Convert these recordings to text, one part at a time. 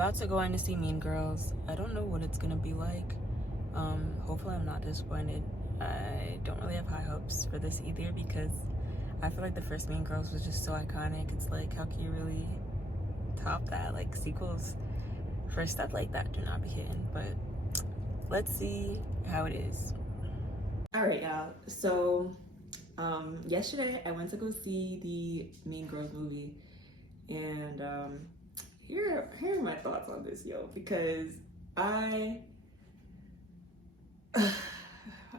about to go in to see Mean Girls. I don't know what it's gonna be like. Hopefully I'm not disappointed. I don't really have high hopes for this either because I feel like the first Mean Girls was just so iconic. It's like, how can you really top that? Like, sequels for stuff like that do not be hitting, but let's see how it is. All right, y'all. So yesterday I went to go see the Mean Girls movie, and here are my thoughts on this, yo, because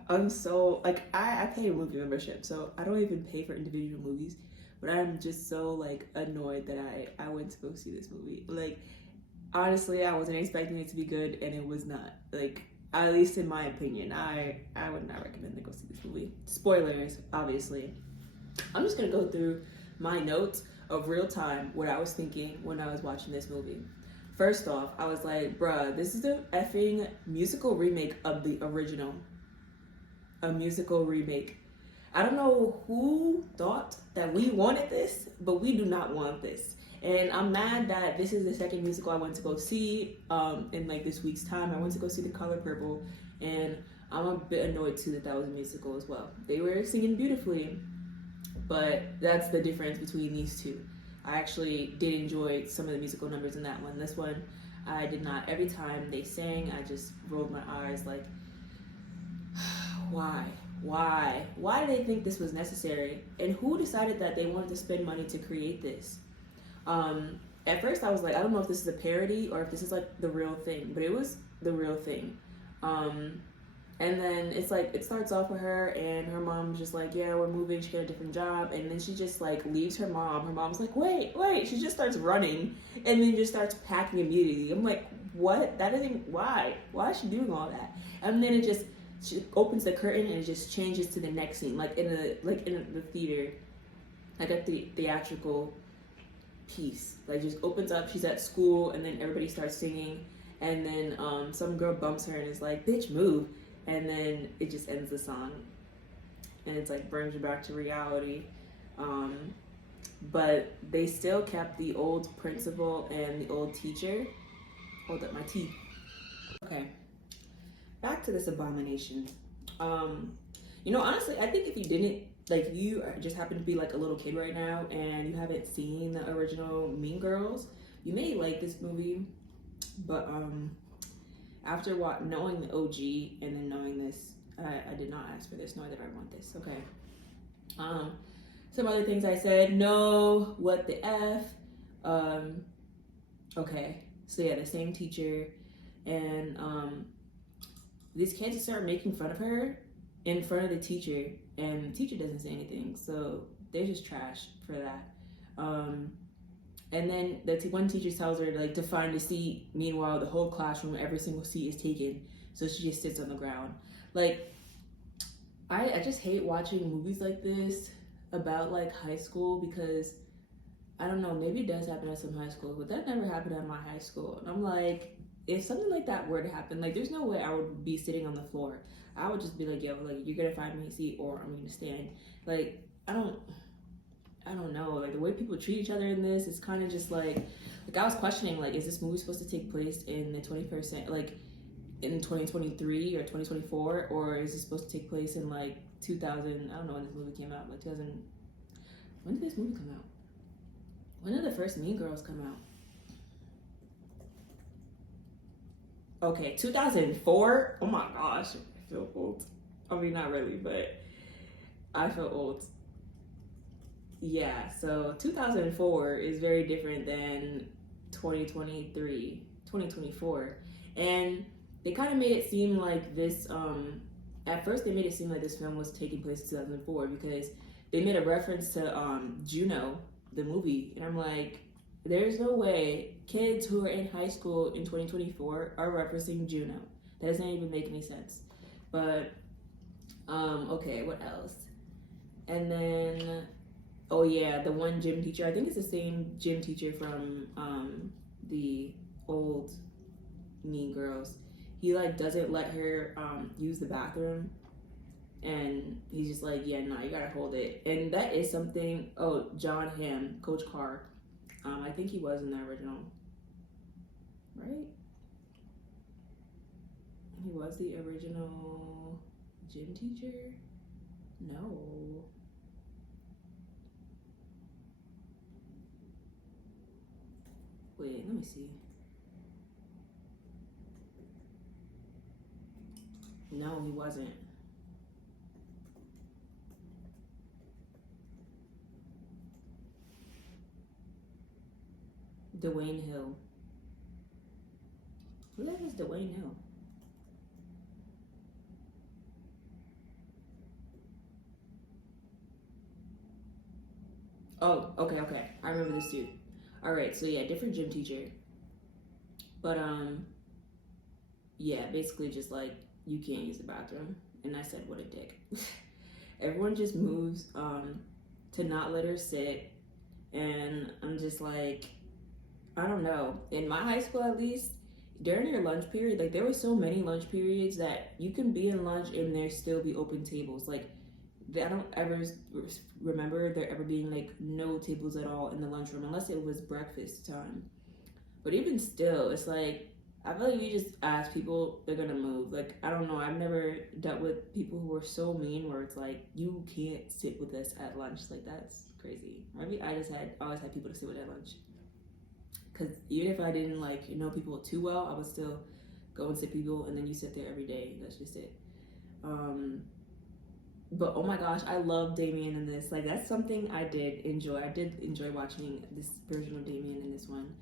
I'm so like I pay a movie membership, so I don't even pay for individual movies, but I'm just so like annoyed that I went to go see this movie. Like, honestly, I wasn't expecting it to be good, and it was not. Like, at least in my opinion, I would not recommend to go see this movie. Spoilers, obviously. I'm just gonna go through my notes of real time what I was thinking when I was watching this movie. First off, I was like, bruh, this is a effing musical remake of the original. A musical remake. I don't know who thought that we wanted this, but we do not want this. And I'm mad that this is the second musical I went to go see in like this week's time. I went to go see The Color Purple, and I'm a bit annoyed too that that was a musical as well. They were singing beautifully, but that's the difference between these two. I actually did enjoy some of the musical numbers in that one. This one, I did not. Every time they sang, I just rolled my eyes like, why? Why did they think this was necessary? And who decided that they wanted to spend money to create this? At first I was like, I don't know if this is a parody or if this is like the real thing, but it was the real thing. And then it's like, it starts off with her and her mom's just like, yeah, we're moving, she got a different job. And then she just like leaves her mom. Her mom's like, wait. She just starts running and then just starts packing immediately. I'm like, what? That isn't, why? Why is she doing all that? And then she opens the curtain and it just changes to the next scene, like in the theater, like at the theatrical piece. Like, just opens up, she's at school, and then everybody starts singing, and then some girl bumps her and is like, bitch, move, and then it just ends the song, and it's like brings you back to reality. But they still kept the old principal and the old teacher. Hold up my teeth. Okay. Back to this abomination. Honestly, I think if you didn't, like, you just happen to be like a little kid right now and you haven't seen the original Mean Girls, you may like this movie, but after knowing the OG and then knowing this, I did not ask for this, nor did I want this. Okay. Some other things I said, no, what the F. Okay, so yeah, the same teacher, and these kids start making fun of her in front of the teacher, and the teacher doesn't say anything, so they're just trash for that. And then one teacher tells her like to find a seat. Meanwhile, the whole classroom, every single seat is taken, so she just sits on the ground. Like, I just hate watching movies like this about like high school, because I don't know, maybe it does happen at some high school, but that never happened at my high school. And I'm like, if something like that were to happen, like, there's no way I would be sitting on the floor. I would just be like, yo, like, you're gonna find me a seat or I'm gonna stand. Like, I don't know. Like, the way people treat each other in this is kind of just like I was questioning, like, is this movie supposed to take place in the 21st century, like in 2023 or 2024, or is this supposed to take place in like 2000? I don't know when this movie came out. Like 2000. When did this movie come out? When did the first Mean Girls come out? Okay, 2004. Oh my gosh, I feel old. I mean, not really, but I feel old. Yeah, so 2004 is very different than 2023, 2024. And they kind of made it seem like this, at first they made it seem like this film was taking place in 2004 because they made a reference to Juno, the movie. And I'm like, there's no way kids who are in high school in 2024 are referencing Juno. That doesn't even make any sense. But, okay, what else? And then, oh yeah, the one gym teacher, I think it's the same gym teacher from the old Mean Girls. He like doesn't let her use the bathroom, and he's just like, yeah, no, you gotta hold it. And that is something. Oh, John Hamm, Coach Carr, I think he was in the original, was the original gym teacher? No. Wait, let me see. No, he wasn't. Dwayne Hill. Who the heck is Dwayne Hill? Oh, okay. I remember this dude. Alright, so yeah, different gym teacher. But yeah, basically just like you can't use the bathroom. And I said, what a dick. Everyone just moves to not let her sit. And I'm just like, I don't know. In my high school, at least, during your lunch period, like there were so many lunch periods that you can be in lunch and there still be open tables. Like I don't ever remember there ever being like no tables at all in the lunchroom unless it was breakfast time. But even still, it's like I feel like you just ask people, they're gonna move. Like I don't know, I've never dealt with people who are so mean where it's like you can't sit with us at lunch. Like that's crazy. Maybe I just always had people to sit with at lunch. Because even if I didn't like know people too well, I would still go and sit people, and then you sit there every day. That's just it. But oh my gosh, I love Damien in this. Like that's something I did enjoy. I did enjoy watching this version of Damien in this one.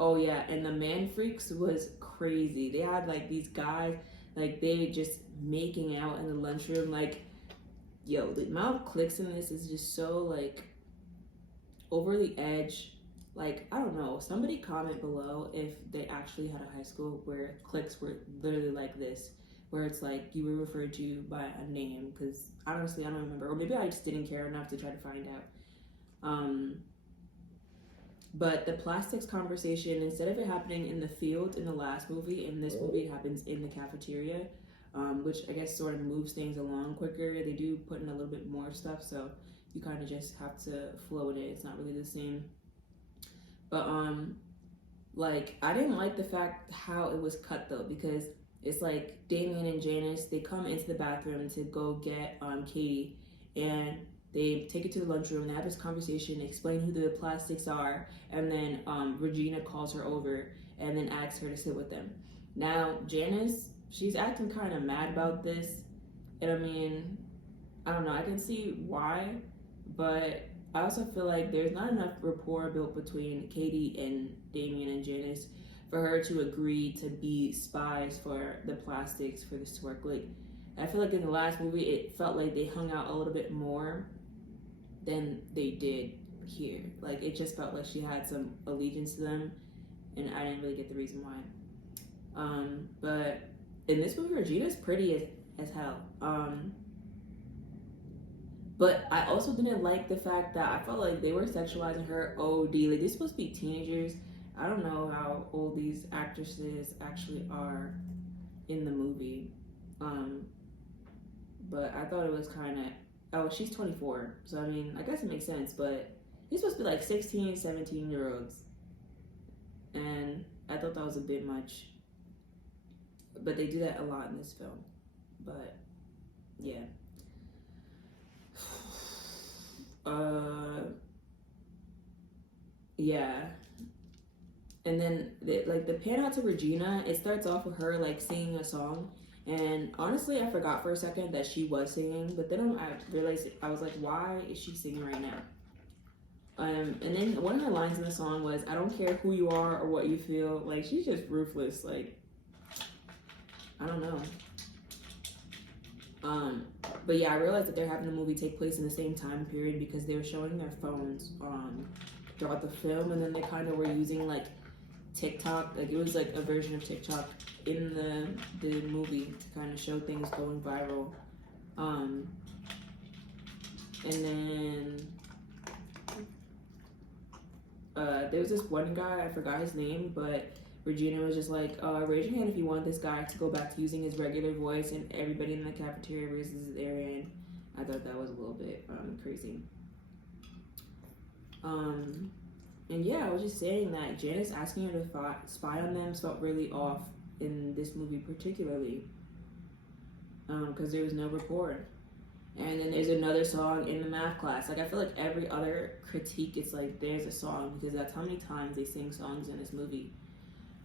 Oh yeah, and the Man Freaks was crazy. They had like these guys, like they just making out in the lunchroom. Like, yo, the amount of clicks in this is just so like over the edge. Like I don't know. Somebody comment below if they actually had a high school where cliques were literally like this, where it's like you were referred to by a name. Because honestly, I don't remember, or maybe I just didn't care enough to try to find out. But the plastics conversation, instead of it happening in the field in the last movie, in this movie it happens in the cafeteria, which I guess sort of moves things along quicker. They do put in a little bit more stuff, so you kind of just have to flow with it. It's not really the same. But like I didn't like the fact how it was cut though, because it's like Damien and Janice, they come into the bathroom to go get Katie, and they take it to the lunchroom, they have this conversation, explain who the plastics are, and then Regina calls her over and then asks her to sit with them. Now, Janice, she's acting kind of mad about this, and I mean, I don't know, I can see why, but I also feel like there's not enough rapport built between Katie and Damien and Janice for her to agree to be spies for the plastics for this to work. Like, I feel like in the last movie, it felt like they hung out a little bit more than they did here. Like it just felt like she had some allegiance to them, and I didn't really get the reason why. But in this movie, Regina's pretty as hell. But I also didn't like the fact that I felt like they were sexualizing her OD. Like they're supposed to be teenagers. I don't know how old these actresses actually are in the movie. But I thought it was kind of, oh, she's 24. So, I mean, I guess it makes sense, but he's supposed to be like 16, 17-year-olds. And I thought that was a bit much. But they do that a lot in this film. But, yeah. Yeah. And then, the pan out to Regina, it starts off with her, like, singing a song. And honestly, I forgot for a second that she was singing, but then I realized, I was like, why is she singing right now? And then one of her lines in the song was, I don't care who you are or what you feel. Like, she's just ruthless. Like, I don't know. But yeah, I realized that they're having the movie take place in the same time period because they were showing their phones throughout the film, and then they kind of were using, like, TikTok. Like, it was, like, a version of TikTok in the movie to kind of show things going viral. And then there was this one guy, I forgot his name, but Regina was just like, raise your hand if you want this guy to go back to using his regular voice, and everybody in the cafeteria raises their hand. I thought that was a little bit crazy. And yeah, I was just saying that Janice asking her to spy on them felt really off. in this movie particularly, because there was no record. And then there's another song in the math class. Like, I feel like every other critique, it's like there's a song, because that's how many times they sing songs in this movie.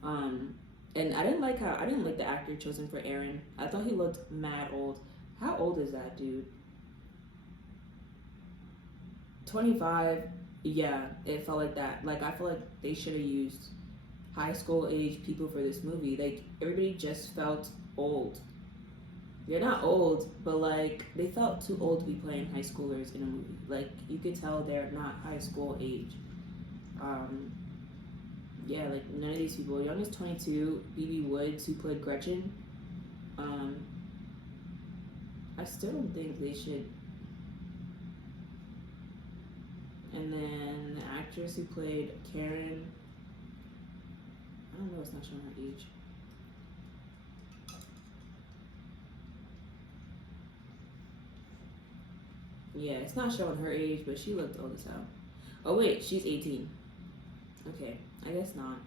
And I didn't like the actor chosen for Aaron. I thought he looked mad old. How old is that dude? 25. Yeah, it felt like that. Like, I feel like they should have used high school age people for this movie. Like, everybody just felt old. They're not old, but like they felt too old to be playing high schoolers in a movie. Like, you could tell they're not high school age. Yeah, like none of these people. Young is 22. BB Woods, who played Gretchen. I still don't think they should. And then the actress who played Karen. I don't know. It's not showing her age. Yeah, it's not showing her age, but she looked old as hell. Oh wait, she's 18. Okay, I guess not.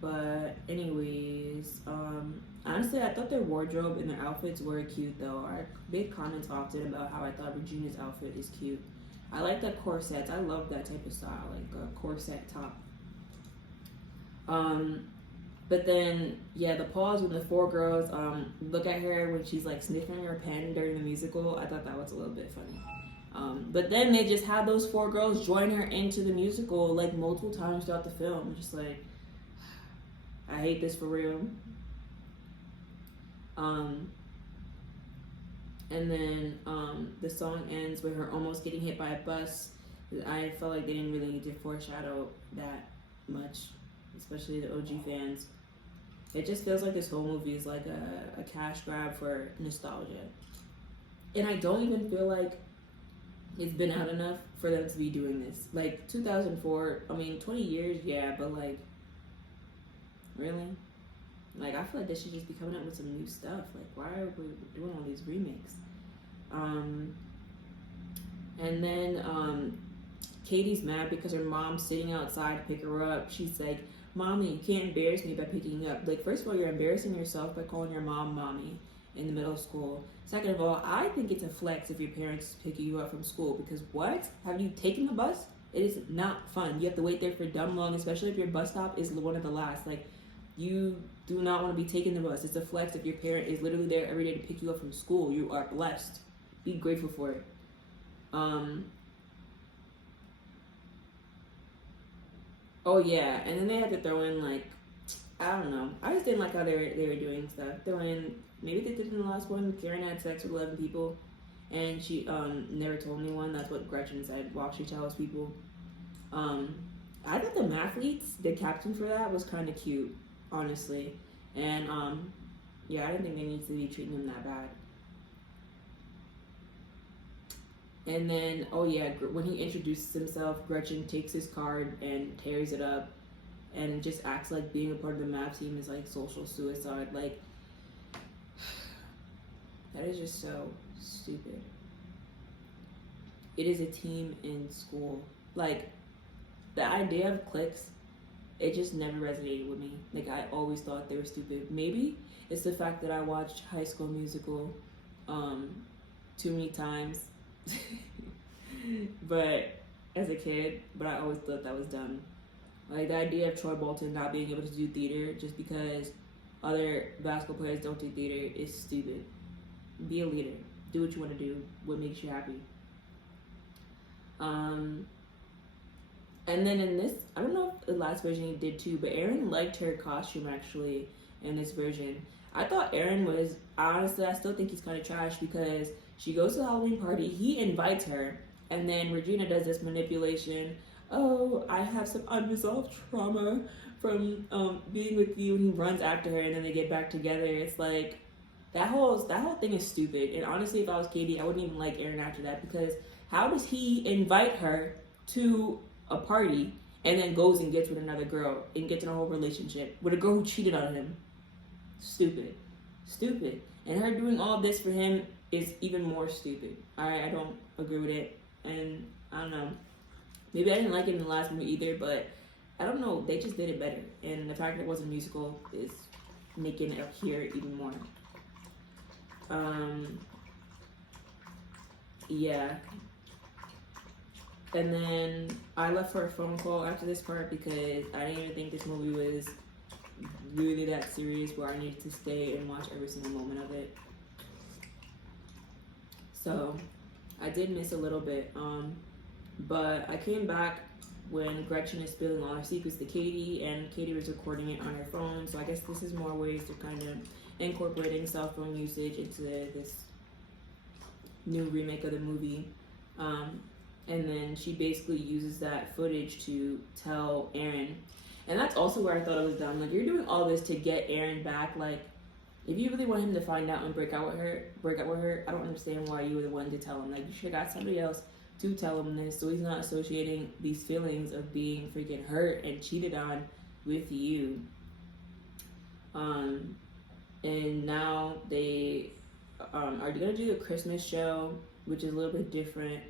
But anyways, honestly, I thought their wardrobe and their outfits were cute though. I made comments often about how I thought Regina's outfit is cute. I like the corsets. I love that type of style, like a corset top. But then, yeah, the pause when the four girls look at her when she's like sniffing her pen during the musical, I thought that was a little bit funny. But then they just had those four girls join her into the musical like multiple times throughout the film. Just like, I hate this for real. And then the song ends with her almost getting hit by a bus. I felt like they didn't really need to foreshadow that much, especially the OG fans. It just feels like this whole movie is like a cash grab for nostalgia. And I don't even feel like it's been out enough for them to be doing this. Like 2004, I mean 20 years, yeah, but like, really? Like, I feel like they should just be coming up with some new stuff. Like, why are we doing all these remakes? And then Katie's mad because her mom's sitting outside to pick her up. She's like, Mommy, you can't embarrass me by picking you up. Like, first of all, you're embarrassing yourself by calling your mom Mommy in the middle school. Second of all, I think it's a flex if your parents pick you up from school, because what? Have you taken the bus? It is not fun. You have to wait there for dumb long, especially if your bus stop is one of the last. Like, you do not want to be taking the bus. It's a flex if your parent is literally there every day to pick you up from school. You are blessed. Be grateful for it. Oh yeah, and then they had to throw in like, I don't know. I just didn't like how they were doing stuff. Throw in, maybe they did in the last one. Karen had sex with 11 people, and she never told anyone. That's what Gretchen said while she tells people. I thought the mathletes, the captain for that, was kind of cute, honestly. And yeah, I didn't think they needed to be treating him that bad. And then, oh yeah, when he introduces himself, Gretchen takes his card and tears it up and just acts like being a part of the math team is like social suicide. Like, that is just so stupid. It is a team in school. Like, the idea of cliques, it just never resonated with me. Like, I always thought they were stupid. Maybe it's the fact that I watched High School Musical too many times. But as a kid, but I always thought that was dumb. Like, the idea of Troy Bolton not being able to do theater just because other basketball players don't do theater is stupid. Be a leader. Do what you want to do. What makes you happy. And then in this, I don't know if the last version he did too, but Erin liked her costume actually in this version. I thought Erin was, honestly, I still think he's kind of trash because she goes to the Halloween party, he invites her, and then Regina does this manipulation. Oh, I have some unresolved trauma from being with you, and he runs after her, and then they get back together. It's like, that whole thing is stupid. And honestly, if I was Katie, I wouldn't even like Erin after that, because how does he invite her to a party and then goes and gets with another girl and gets in a whole relationship with a girl who cheated on him? Stupid. And her doing all this for him is even more stupid. Alright, I don't agree with it. And I don't know. Maybe I didn't like it in the last movie either, but I don't know, they just did it better. And the fact that it wasn't musical is making it appear even more. Yeah. And then I left for a phone call after this part because I didn't even think this movie was really that serious where I needed to stay and watch every single moment of it. So I did miss a little bit. But I came back when Gretchen is spilling all her secrets to Katie, and Katie was recording it on her phone. So I guess this is more ways to kind of incorporating cell phone usage into this new remake of the movie. And then she basically uses that footage to tell Aaron. And that's also where I thought it was dumb. Like, you're doing all this to get Aaron back. Like, if you really want him to find out and break up with her, I don't understand why you were the one to tell him. Like, you should have got somebody else to tell him this so he's not associating these feelings of being freaking hurt and cheated on with you. And now they are gonna do a Christmas show, which is a little bit different.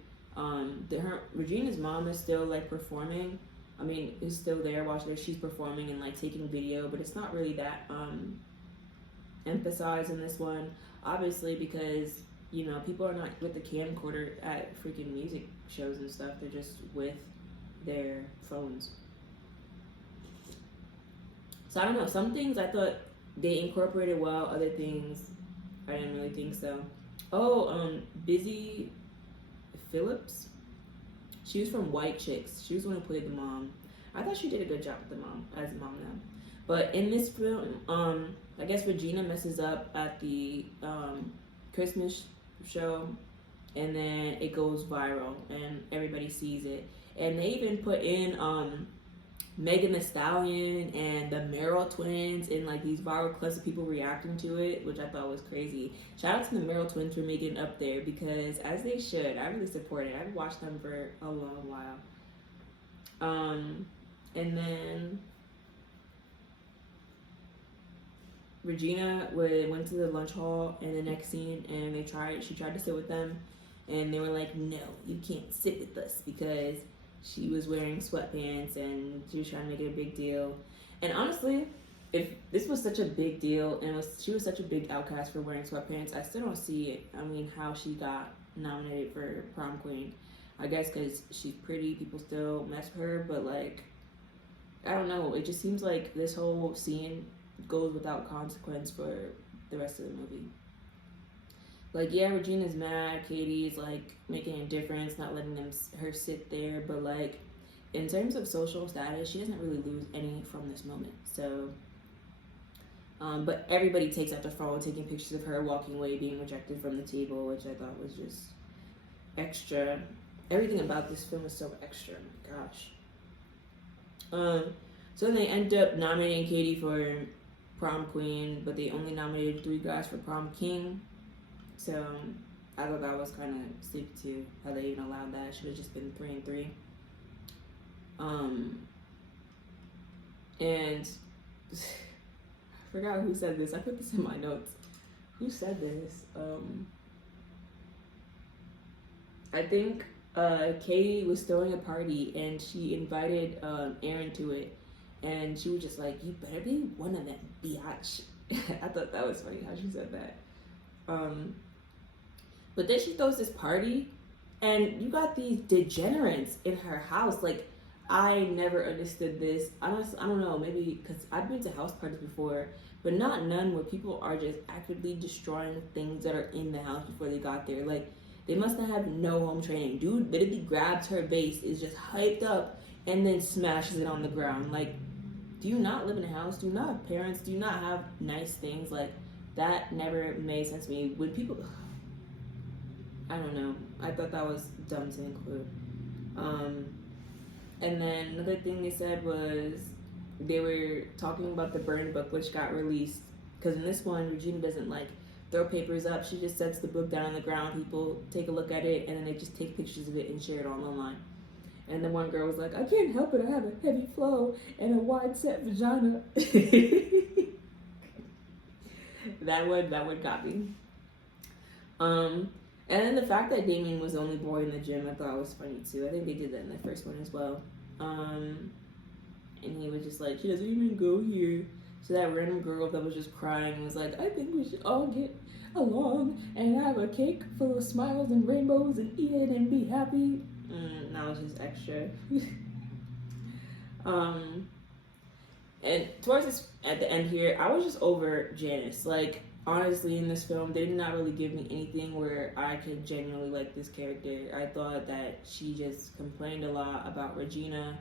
Regina's mom is still like performing. I mean, is still there watching her. She's performing and like taking video, but it's not really that emphasized in this one, obviously, because you know people are not with the camcorder at freaking music shows and stuff. They're just with their phones. So I don't know. Some things I thought they incorporated well. Other things I didn't really think so. Busy Phillips. She was from White Chicks. She was the one who played the mom. I thought she did a good job with the mom, as the mom now. But in this film, I guess Regina messes up at the Christmas show, and then it goes viral, and everybody sees it. And they even put in Megan Thee Stallion and the Merrill twins in like these viral clips of people reacting to it, which I thought was crazy. Shout out to the Merrill twins for making it up there, because as they should. I really support it. I've watched them for a long while. And then Regina went to the lunch hall in the next scene, and she tried to sit with them, and they were like, no, you can't sit with us, because she was wearing sweatpants and she was trying to make it a big deal. And honestly, if this was such a big deal and she was such a big outcast for wearing sweatpants, I still don't see it. I mean, how she got nominated for prom queen. I guess because she's pretty, people still mess with her, but like, I don't know. It just seems like this whole scene goes without consequence for the rest of the movie. Like, yeah, Regina's mad. Katie's like making a difference, not letting her sit there. But like, in terms of social status, she doesn't really lose any from this moment. So, but everybody takes out their phone, taking pictures of her walking away, being rejected from the table, which I thought was just extra. Everything about this film is so extra. Oh my gosh. So they end up nominating Katie for prom queen, but they only nominated 3 guys for prom king. So I thought that was kind of stupid too, how they even allowed that. It should have just been 3 and 3. And I forgot who said this. I put this in my notes. Who said this? I think Katie was throwing a party and she invited Aaron to it, and she was just like, you better be one of them, biatch. I thought that was funny how she said that. But then she throws this party, and you got these degenerates in her house. Like, I never understood this. I don't know, maybe because I've been to house parties before, but not none where people are just actively destroying things that are in the house before they got there. Like, they must not have no home training. Dude literally grabs her vase, is just hyped up, and then smashes it on the ground. Like, do you not live in a house? Do you not have parents? Do you not have nice things? Like, that never made sense to me. When people, I don't know. I thought that was dumb to include. And then another thing they said was they were talking about the burn book, which got released. Because in this one, Regina doesn't like throw papers up. She just sets the book down on the ground. People take a look at it, and then they just take pictures of it and share it all online. And the one girl was like, I can't help it. I have a heavy flow and a wide set vagina. That one got me. And then the fact that Damien was the only boy in the gym, I thought was funny too. I think they did that in the first one as well. And he was just like, she doesn't even go here. So that random girl that was just crying was like, I think we should all get along and have a cake full of smiles and rainbows and eat it and be happy. That was just extra. And towards this, at the end here, I was just over Janice. Like, honestly, in this film, they did not really give me anything where I could genuinely like this character. I thought that she just complained a lot about Regina,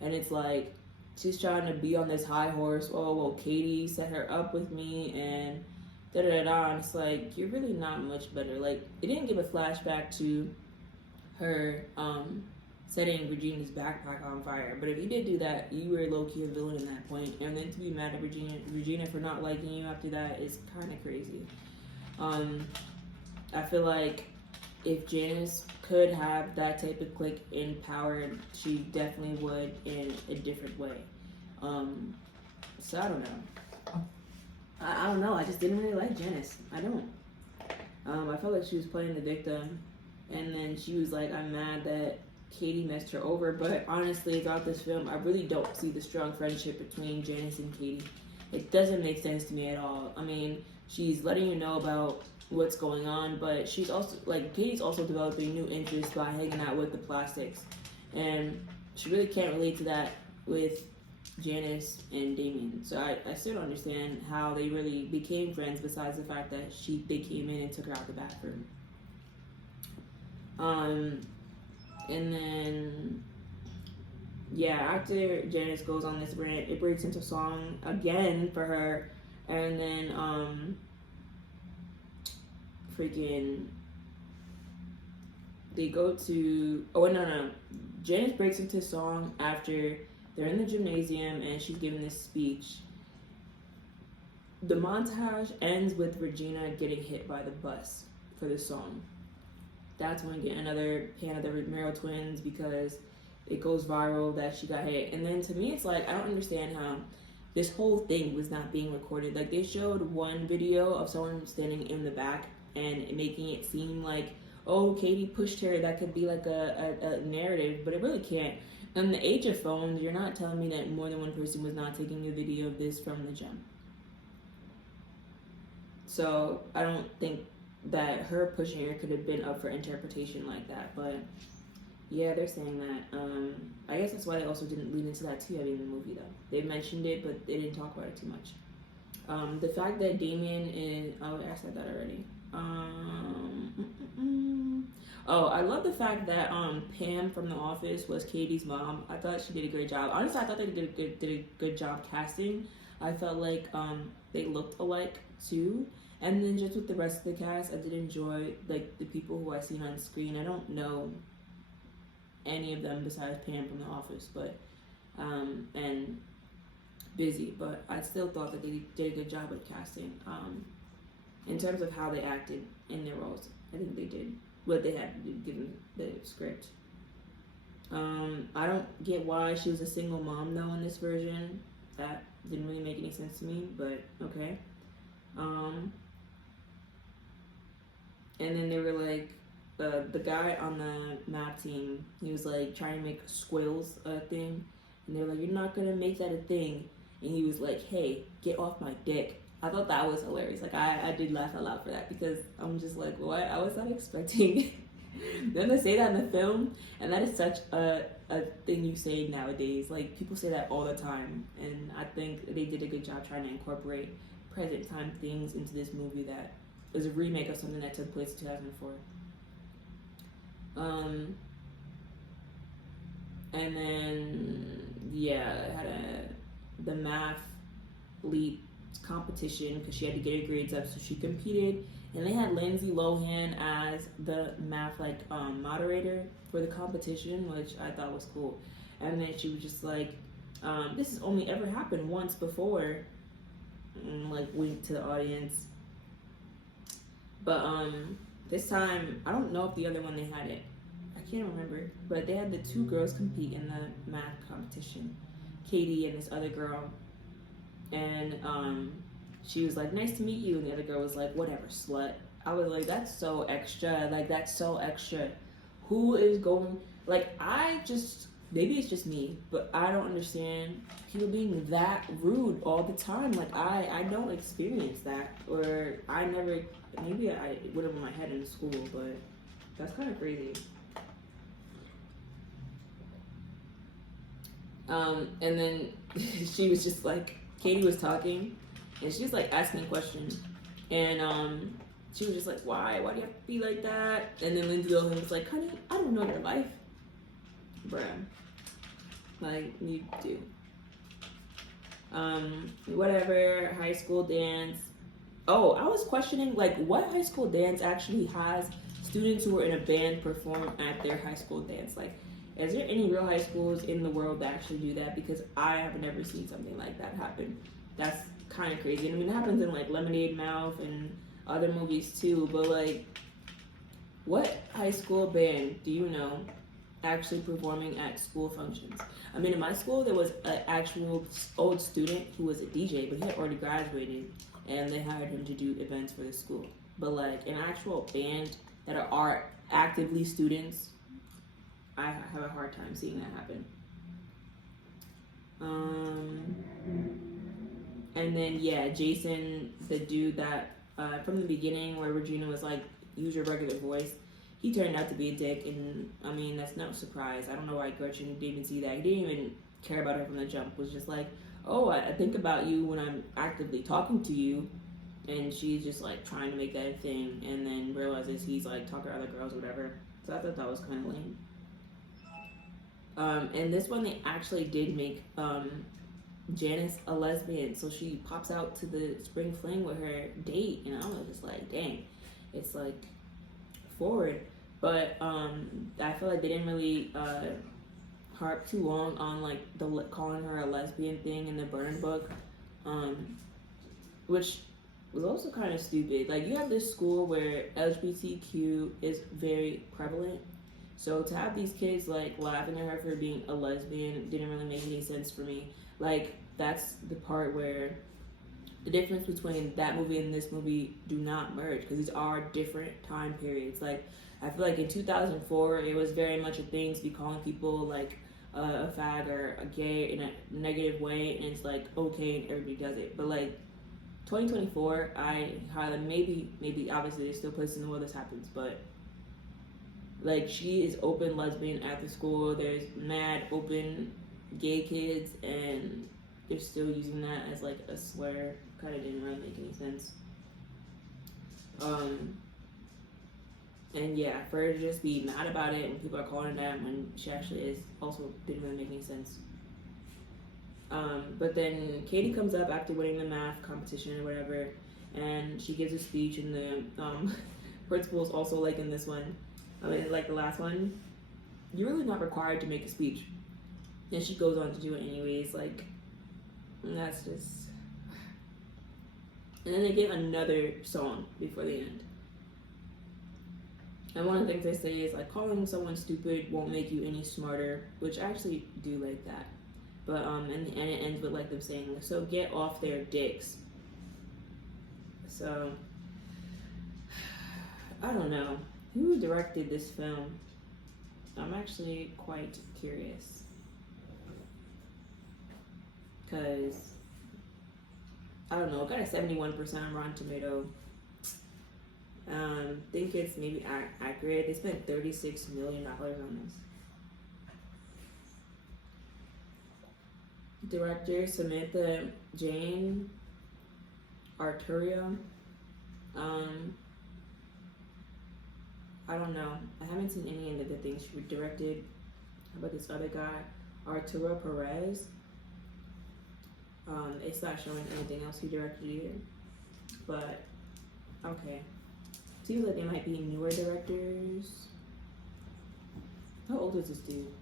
and it's like she's trying to be on this high horse. Oh, well, Katie set her up with me, and da da da da. And it's like, you're really not much better. Like, it didn't give a flashback to her setting Regina's backpack on fire. But if you did do that, you were low-key a villain at that point. And then to be mad at Regina for not liking you after that is kind of crazy. I feel like if Janice could have that type of click in power, she definitely would in a different way. So I don't know. I don't know. I just didn't really like Janice. I don't. I felt like she was playing the victim. And then she was like, I'm mad that Katie messed her over. But honestly, throughout this film, I really don't see the strong friendship between Janice and Katie. It doesn't make sense to me at all. I mean, she's letting you know about what's going on, but she's also, like, Katie's also developing new interests by hanging out with the plastics. And she really can't relate to that with Janice and Damien. So I still don't understand how they really became friends besides the fact that they came in and took her out the bathroom. And then, yeah, after Janice goes on this rant, it breaks into song again for her. And then, they go to, no. Janice breaks into song after they're in the gymnasium and she's giving this speech. The montage ends with Regina getting hit by the bus for the song. That's when we get another pan of the Romero twins because it goes viral that she got hit. And then to me, it's like, I don't understand how this whole thing was not being recorded. Like, they showed one video of someone standing in the back and making it seem like, oh, Katie pushed her. That could be like a narrative, but it really can't. In the age of phones, you're not telling me that more than one person was not taking a video of this from the gym. So I don't think that her pushing her could have been up for interpretation like that. But yeah, they're saying that. I guess that's why they also didn't lead into that too heavy in the movie, though. They mentioned it, but they didn't talk about it too much. The fact that Damien is... Oh, I said that already. I love the fact that Pam from The Office was Katie's mom. I thought she did a great job. Honestly, I thought they did a good job casting. I felt like they looked alike too. And then just with the rest of the cast, I did enjoy like the people who I seen on screen. I don't know any of them besides Pam from The Office, but and Busy. But I still thought that they did a good job with casting. In terms of how they acted in their roles, I think they did what they had to do given the script. I don't get why she was a single mom though in this version. That didn't really make any sense to me, but okay. And then they were like, the guy on the map team, he was like trying to make squills a thing, and they were like, you're not gonna make that a thing, and he was like, hey, get off my dick. I thought that was hilarious. Like, I did laugh out loud for that because I'm just like, what? I was not expecting them to say that in the film, and that is such a thing you say nowadays. Like, people say that all the time, and I think they did a good job trying to incorporate present time things into this movie that was a remake of something that took place in 2004. And then, yeah, it had the math leap competition because she had to get her grades up, so she competed, and they had Lindsay Lohan as the math moderator for the competition, which I thought was cool. And then she was just like, this has only ever happened once before, and like wink to the audience. But this time, I don't know if the other one they had it, I can't remember, but they had the two girls compete in the math competition, Katie and this other girl. And she was like, nice to meet you, and the other girl was like, whatever, slut. I was like, that's so extra. Like, that's so extra. Who is going, like, I just maybe it's just me, but I don't understand people being that rude all the time. Like I don't experience that, or I never. Maybe I would have in my head in school, but that's kind of crazy. And then she was just like, Katie was talking, and she was like asking questions, and she was just like, why do you have to be like that? And then Lindsay Lohan was like, honey, I don't know your life, bruh. Like, you do. Whatever, high school dance. Oh, I was questioning, like, what high school dance actually has students who are in a band perform at their high school dance? Like, is there any real high schools in the world that actually do that? Because I have never seen something like that happen. That's kind of crazy. I mean, it happens in, like, Lemonade Mouth and other movies, too. But, like, what high school band do you know actually performing at school functions? I mean, in my school, there was an actual old student who was a DJ, but he had already graduated, and they hired him to do events for the school. But like an actual band that are actively students, I have a hard time seeing that happen. And then yeah, Jason, the dude that from the beginning where Regina was like, use your regular voice, he turned out to be a dick, and I mean that's no surprise. I don't know why Gretchen didn't even see that. He didn't even care about her from the jump. Was just like, oh, I think about you when I'm actively talking to you, and she's just like trying to make that a thing, and then realizes he's like talking to other girls or whatever. So I thought that was kind of lame. And this one they actually did make Janice a lesbian, so she pops out to the spring fling with her date, and I was just like, dang, it's like forward. But I feel like they didn't really harp too long on like the calling her a lesbian thing in the burn book, which was also kind of stupid. Like, you have this school where LGBTQ is very prevalent, so to have these kids like laughing at her for being a lesbian didn't really make any sense for me. Like, that's the part where the difference between that movie and this movie do not merge, because these are different time periods. Like, I feel like in 2004 it was very much a thing to be calling people like a fag or a gay in a negative way, and it's like okay and everybody does it. But like 2024, I highly maybe obviously there's still places in the world this happens, but like, she is open lesbian at the school. There's mad open gay kids, and they're still using that as like a swear. Kind of didn't really make any sense. And yeah, for her to just be mad about it when people are calling her that when she actually is, also didn't really make any sense. But then Katie comes up after winning the math competition or whatever, and she gives a speech, and the principal's also like in this one, I mean, like the last one, you're really not required to make a speech. And she goes on to do it anyways, like, and that's just... And then they get another song before the end. And one of the things they say is like, calling someone stupid won't make you any smarter, which I actually do like that. But and it ends with like them saying, so get off their dicks. So I don't know who directed this film. I'm actually quite curious, because I don't know, it got a 71% on Rotten Tomato. Think it's maybe accurate. They spent $36 million on this. Director Samantha Jane Arturia. I don't know. I haven't seen any of the things she directed. How about this other guy, Arturo Perez? It's not showing anything else he directed either. But okay. Seems like they might be newer directors. How old is this dude?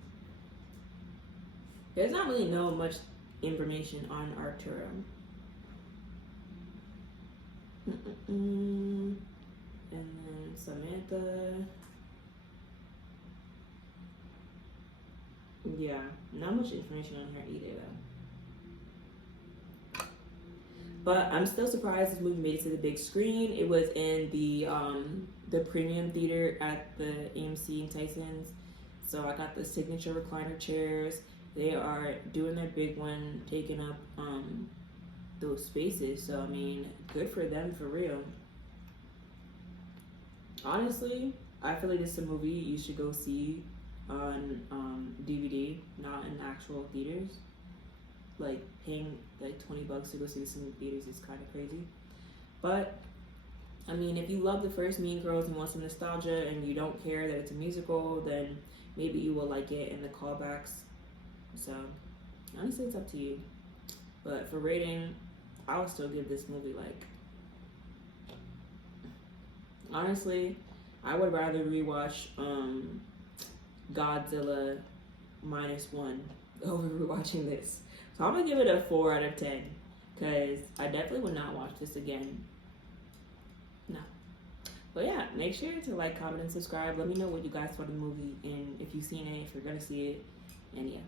There's not really much information on Arturo. And then Samantha. Yeah, not much information on her either though. But I'm still surprised this movie made it to the big screen. It was in the premium theater at the AMC in Tyson's So I got the signature recliner chairs. They are doing their big one, taking up those spaces. So I mean, good for them for real. Honestly, I feel like this is a movie you should go see on DVD, not in actual theaters. Like paying like $20 to go see this in theaters is kind of crazy. But I mean, if you love the first Mean Girls and want some nostalgia and you don't care that it's a musical, then maybe you will like it and the callbacks. So honestly, it's up to you. But for rating, I'll still give this movie like. Honestly, I would rather rewatch Godzilla -1 over rewatching this. So I'm gonna give it a 4 out of 10 because I definitely would not watch this again. No. But yeah, make sure to like, comment, and subscribe. Let me know what you guys thought of the movie and if you've seen it, if you're gonna see it, and yeah.